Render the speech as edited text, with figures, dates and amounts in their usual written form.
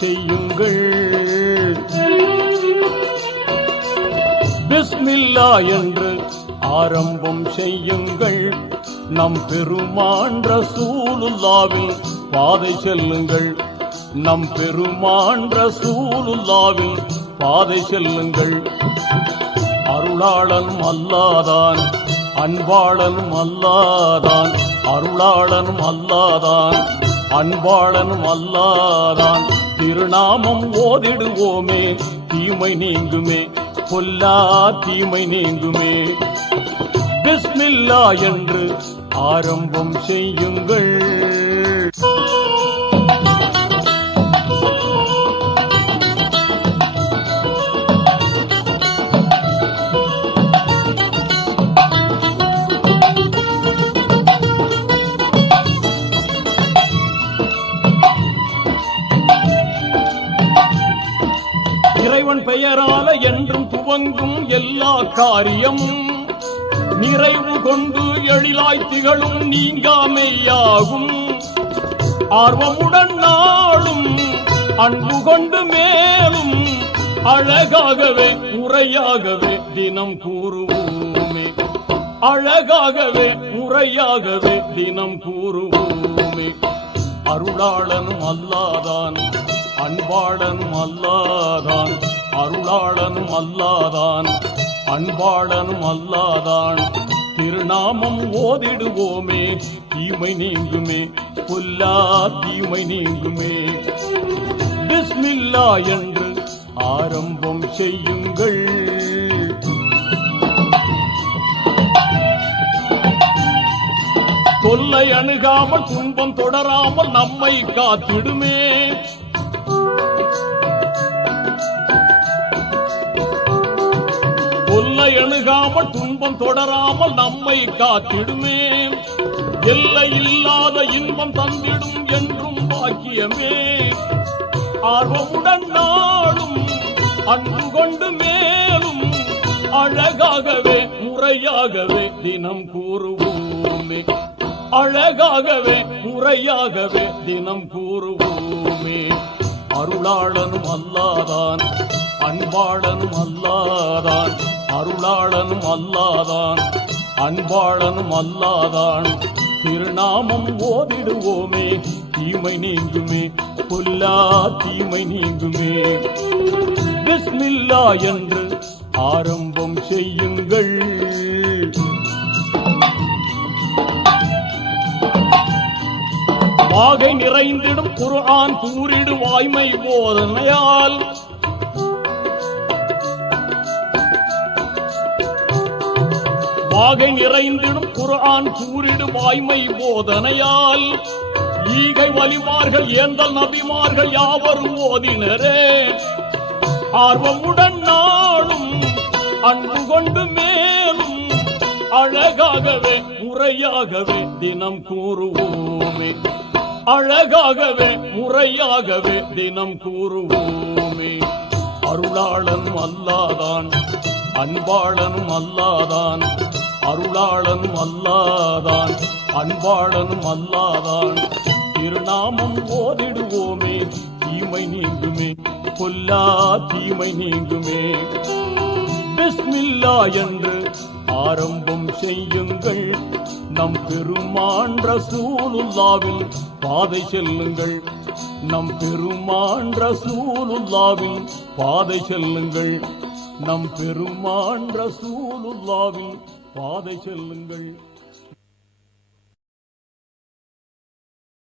செய்யுங்கள். பிஸ்மில்லா என்று ஆரம்பம் செய்யுங்கள். நம் பெருமான் ரசூலுல்லாவின் பாதை செல்லுங்கள். நம் பெருமான் ரசூலுல்லாவின் பாதை செல்லுங்கள். அருளாளனும் அல்லாதான், அன்பாளனும் அல்லாதான், அருளாளனும் அல்லாதான், அன்பாளனும் அல்லாதான். திருநாமம் ஓதிடுவோமே, தீமை நீங்குமே, பொல்லா தீமை நீங்குமே. பிஸ்மில்லா என்று ஆரம்பம் செய்யுங்கள். இறைவன் பெயரால என்றும் துவங்கும் எல்லா காரியமும் நிறைவு கொண்டு எழிலாய் திகழும் நீங்காமையாகும். ஆர்வமுடன் நாளும் அன்பு கொண்டு மேலும் அழகாகவே முறையாகவே தினம் கூறுவோமே. அழகாகவே முறையாகவே தினம் கூறுவோமே. அருளாளனும் அல்லாதான், அன்பாளனும் அல்லாதான், அருளாளனும் அல்லாதான், அன்பாளனும் அல்லாதான். திருநாமம் ஓதிடுவோமே, தீமை நீங்குமே, பொல்லா தீமை நீங்குமே. பிஸ்மில்லா என்று ஆரம்பம் செய்யுங்கள். தொல்லை அணுகாமல் துன்பம் தொடராமல் நம்மை காத்திடுமே. தொல்லை அணுகாமல் துன்பம் தொடராமல் நம்மை காத்திடுமே. எல்லை இல்லாத இன்பம் தந்திடும் என்றும் பாக்கியமே. ஆர்வமுடன் நாளும் அன்பு கொண்டு மேலும் அழகாகவே முறையாகவே தினம் கூறுவோமே. அழகாகவே முறையாகவே தினம் கூறுவோமே. அருளாளனும் அல்லாதான், அன்பாளனும் அல்லாதான், அருளாளனும் அல்லாதான், அன்பாளனும் அல்லாதான். திருநாமம் ஓதிடுவோமே, தீமை நீங்குமே, பொல்லா தீமை நீங்குமே. பிஸ்மில்லா என்று ஆரம்பம் செய்யுங்கள். வாகை நிறைந்திடும் குர்ஆன் கூறிடு வாய்மை போதனையால் வாகை நிறைந்திடும் குர்ஆன் கூறிடு வாய்மை போதனையால் ஈகை வலிமார்கள் ஏந்தல் நபிமார்கள் யாவரும் ஓதினரே. ஆர்வமுடன் நாளும் அன்பு கொண்டு மேலும் அழகாகவே முறையாகவே தினம் கூறுவோமே. அழகாகவே முறையாகவே தினம் கூறுவோமே. அருளாளனும் அல்லாதான், அன்பாளனும் அல்லாதான், அருளாளனும் அல்லாதான், அன்பாளனும் அல்லாதான். திருநாமம் ஓதிடுவோமே, தீமை நீங்குமே, பொல்லா தீமை நீங்குமே. பிஸ்மில்லா என்று ஆரம்பம் செய்யுங்கள். நம் பெருமான் ரசூலுல்லாவின் பாதை செல்லுங்கள். நம் பெருமான் ரசூலுல்லாவின் பாதை செல்லுங்கள். நம் பெருமான் ரசூலுல்லாவின் பாதை செல்லுங்கள்.